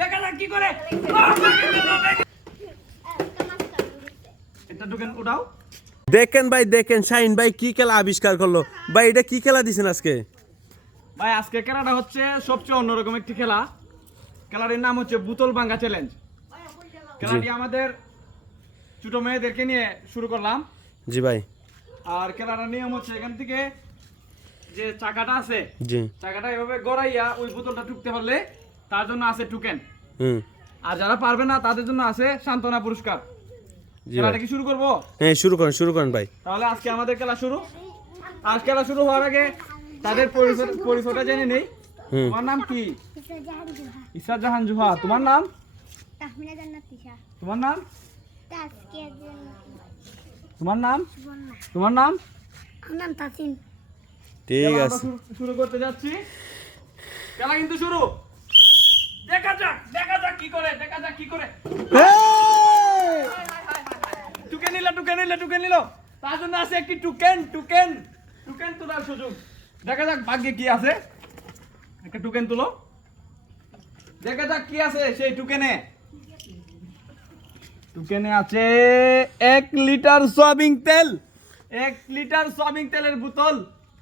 দেখা যাক কি করে? এটা টোকেন উঠাও। দেখেন ভাই দেখেন শাহিন ভাই কি খেলা আবিষ্কার করল। ভাই এটা কি খেলা দিছেন আজকে? ভাই আজকে খেলাটা হচ্ছে সবচেয়ে অন্যরকম একটি খেলা। খেলাটির নাম হচ্ছে বুতল ভাঙ্গা চ্যালেঞ্জ খেলাটি আমাদের ছোট মেয়েদেরকে নিয়ে শুরু করলাম। জি ভাই। আর খেলাটার নিয়ম হচ্ছে এখান থেকে যে চাকাটা আছে জি। চাকাটা এভাবে গড়াইয়া ওই বোতলটা ঢুকতে পারলে তার জন্য আছে টুকেন আর যারা পারবে না তাদের জন্য আছে সান্ত্বনা পুরস্কার। খেলাটা কি শুরু করব? হ্যাঁ শুরু করেন শুরু করেন ভাই। তাহলে আজকে আমাদের খেলা শুরু। আজ খেলা শুরু হওয়ার আগে তাদের পরিচয় পরিচয়টা জেনে নেই। তোমার নাম কি. ইসার জাহান জুহা। তোমার নাম. তোমার নাম? তোমার নাম? তোমার নাম. ঠিক আছে। শুরু- শুরু করতে যাচ্ছি। খেলা কিন্তু শুরু। দেখা যাক দেখা যাক কি করে দেখা যাক কি করে। টুকে নিল টুকে নিল টুকে নিল। তার জন্য আছে একটি টুকেন টুকেন টুকেন তোলার সুযোগ। দেখা যাক ভাগ্যে কি আছে। একটা টুকেন তুলো। দেখা যাক কি আছে সেই টুকেনে টুকেনে আছে এক লিটার সয়াবিন তেল। এক লিটার সয়াবিন তেলের বোতল।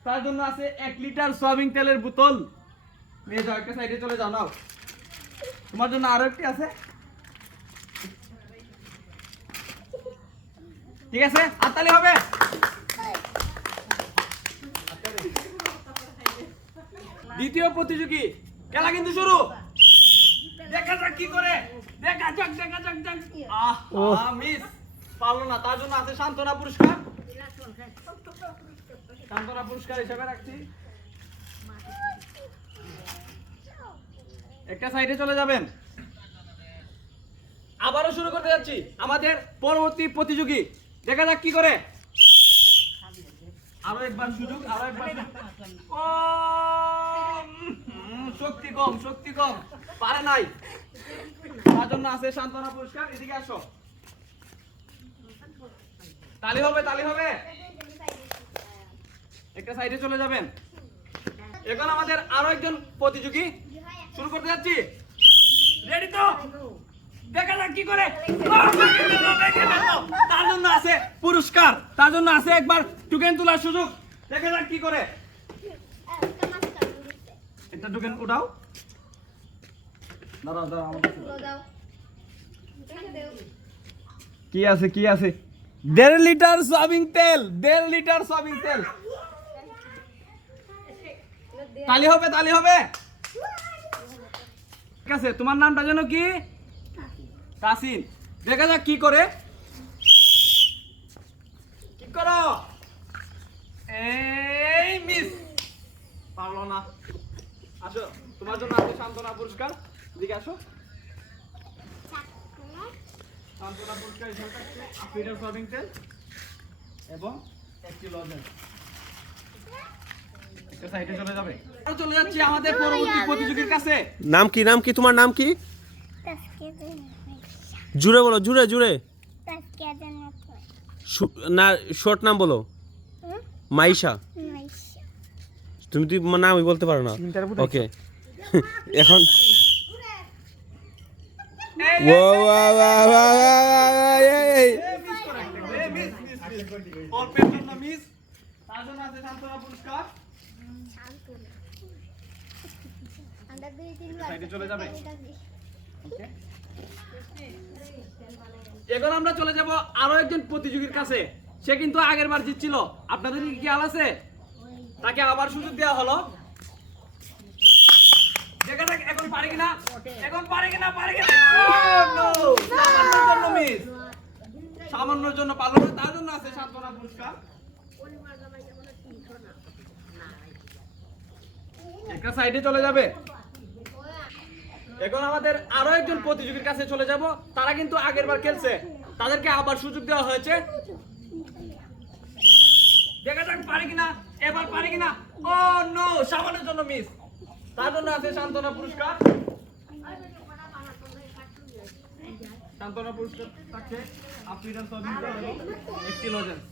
তার জন্য আছে এক লিটার সয়াবিন তেলের বোতল। নিয়ে যাও একটা সাইডে চলে যাও নাও। তোমার জন্য আরও একটি আছে। ঠিক আছে হাততালি হবে। দ্বিতীয় প্রতিযোগী খেলা কিন্তু শুরু। দেখা যাক কি করে। দেখা যাক দেখা যাক যাক। আহ আহ, মিস পারল না তার জন্য আছে সান্ত্বনা পুরস্কার। সান্ত্বনা পুরস্কার হিসেবে রাখছি। একটা সাইডে চলে যাবেন। আবারও শুরু করতে যাচ্ছি আমাদের পরবর্তী প্রতিযোগী। দেখা যাক কি করে। আরও একবার সুযোগ, আরও একবার ও শক্তি কম শক্তি কম। পারে নাই। তার জন্য আছে সান্ত্বনা পুরস্কার। এদিকে আসো। তালি হবে তালি হবে। একটা সাইডে চলে যাবেন। এখন আমাদের আরও একজন প্রতিযোগী। শুরু করতে যাচ্ছি। রেডি তো? দেখা যাক কি করে। তার জন্য আছে পুরস্কার। তার জন্য আছে একবার টুকেন তোলার সুযোগ। দেখা যাক কি করে। একটা টুকেন উঠাও। দাঁড়াও দাঁড়াও। কি আছে কি আছে? দেড় লিটার সয়াবিন তেল, দেড় লিটার সয়াবিন তেল। তালি হবে তালি হবে। ঠিক আছে, তোমার নামটা যেন কি? তাসিন। দেখা যাক কি করে। কি করো? এই মিস। পারল না। আসো, তোমার জন্য আছে সান্ত্বনা পুরস্কার। দিকে আসো। সান্ত্বনা পুরস্কার হিসাবে হাফ লিটার তেল এবং একটি লজেন্স চলে যাবে চলে যাচ্ছি আমাদের পরবর্তী প্রতিযোগীর কাছে নাম কি নাম কি তোমার নাম কি জুড়ে বলো জুড়ে জুড়ে না শর্ট নাম বলো Hmm? মাইশা তুমি তুই নামই বলতে পারো না ওকে এখন ও ওয়া, এখন আমরা চলে যাব আরও একজন প্রতিযোগীর কাছে। সে কিন্তু আগের বার জিতছিল। আপনাদের কি খেয়াল আছে? তাকে আবার সুযোগ দেওয়া হলো। এখন পারে কিনা? এখন পারে কিনা পারে কিনা? মিস। সামান্যর জন্য তার জন্য আছে সান্ত্বনা পুরস্কার। একটা সাইডে চলে যাবে। এখন আমাদের আরও একজন প্রতিযোগীর কাছে চলে যাব। তারা কিন্তু আগের বার খেলছে। তাদেরকে আবার সুযোগ দেওয়া হয়েছে। দেখা যাক পারে কিনা। এবার পারে কিনা। ও নো সামানের জন্য মিস তার জন্য আছে সান্ত্বনা পুরস্কার। সান্ত্বনা পুরস্কার থাকছে আফ্রিকান একটি লজেন্স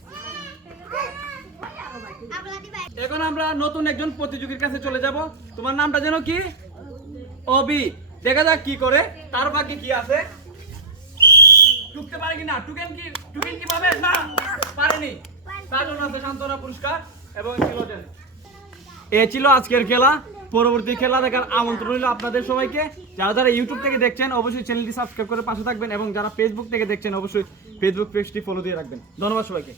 এখন আমরা নতুন একজন প্রতিযোগীর কাছে চলে যাব। তোমার নামটা যেন কি? অবি। দেখা যাক কি করে। তার ভাগ্যে কি আছে? টুকতে পারে কিনা? টুকেন কি টুকেন কি পাবে? না, পারেনি। তার জন্য আছে সান্ত্বনা পুরস্কার এবং চিলোটেন এ ছিল আজকের খেলা। পরবর্তী খেলা দেখার আমন্ত্রণ রইল আপনাদের সবাইকে। যারা যারা ইউটিউব থেকে দেখছেন, অবশ্যই চ্যানেলটি সাবস্ক্রাইব করে পাশে থাকবেন এবং যারা ফেসবুক থেকে দেখছেন, অবশ্যই ফেসবুক পেজটি ফলো দিয়ে রাখবেন। ধন্যবাদ সবাইকে।